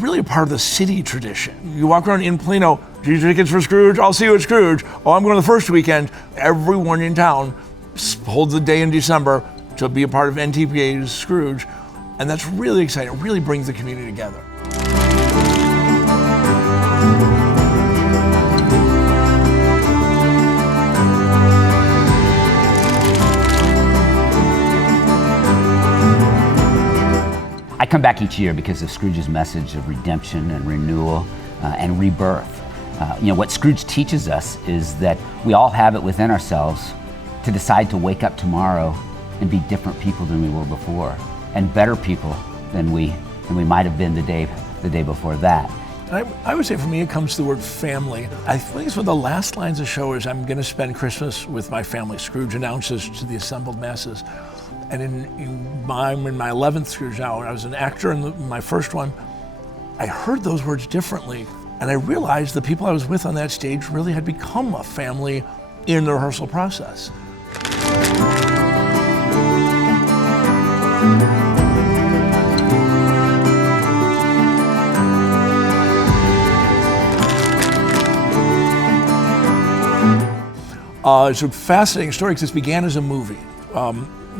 really a part of the city tradition. You walk around in Plano, do you tickets for Scrooge? I'll see you at Scrooge. Oh, I'm going the first weekend. Everyone in town holds a day in December to be a part of NTPA's Scrooge. And that's really exciting. It really brings the community together. I come back each year because of Scrooge's message of redemption and renewal and rebirth. What Scrooge teaches us is that we all have it within ourselves to decide to wake up tomorrow and be different people than we were before, and better people than we might have been the day before that. I would say for me, it comes to the word family. I think it's one of the last lines of the show is, I'm going to spend Christmas with my family. Scrooge announces to the assembled masses. And I'm in my 11th Scrooge now, and I was an actor in my first one. I heard those words differently, and I realized the people I was with on that stage really had become a family in the rehearsal process. It's a fascinating story because this began as a movie.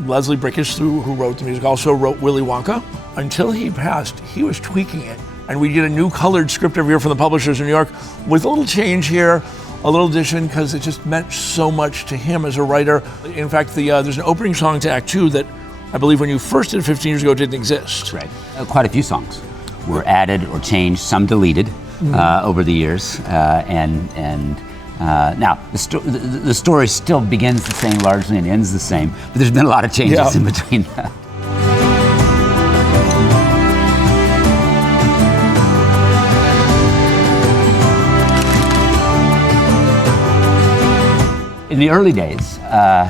Leslie Brickish, who wrote the music, also wrote Willy Wonka. Until he passed, he was tweaking it. And we did a new colored script every year from the publishers in New York with a little change here, a little addition, because it just meant so much to him as a writer. In fact, there's an opening song to Act Two that I believe when you first did it 15 years ago, didn't exist. Right. Quite a few songs were added or changed, some deleted over the years. Now, the story still begins the same largely and ends the same, but there's been a lot of changes in between that. In the early days, the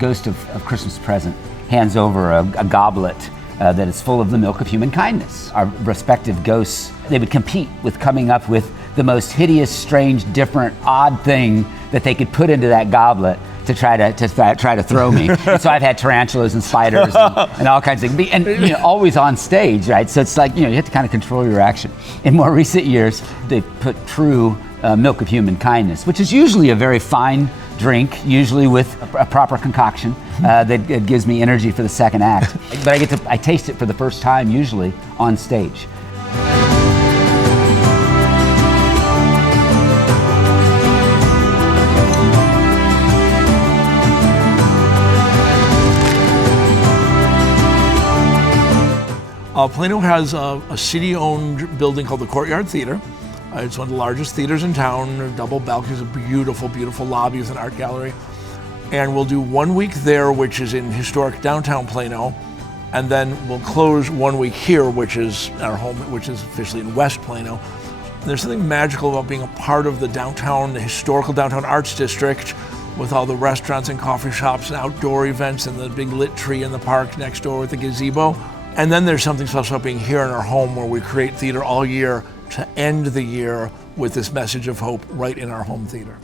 ghost of Christmas Present hands over a goblet that is full of the milk of human kindness. Our respective ghosts, they would compete with coming up with the most hideous, strange, different, odd thing that they could put into that goblet to try to throw me. And so I've had tarantulas and spiders and all kinds of things, and always on stage, right? So it's like you have to kind of control your action. In more recent years, they've put true milk of human kindness, which is usually a very fine drink, usually with a proper concoction that gives me energy for the second act. But I taste it for the first time, usually on stage. Plano has a city-owned building called the Courtyard Theater. It's one of the largest theaters in town, double balconies, a beautiful, beautiful lobby with an art gallery. And we'll do 1 week there, which is in historic downtown Plano, and then we'll close 1 week here, which is our home, which is officially in West Plano. There's something magical about being a part of the downtown, the historical downtown arts district, with all the restaurants and coffee shops and outdoor events and the big lit tree in the park next door with the gazebo. And then there's something special about being here in our home where we create theater all year to end the year with this message of hope right in our home theater.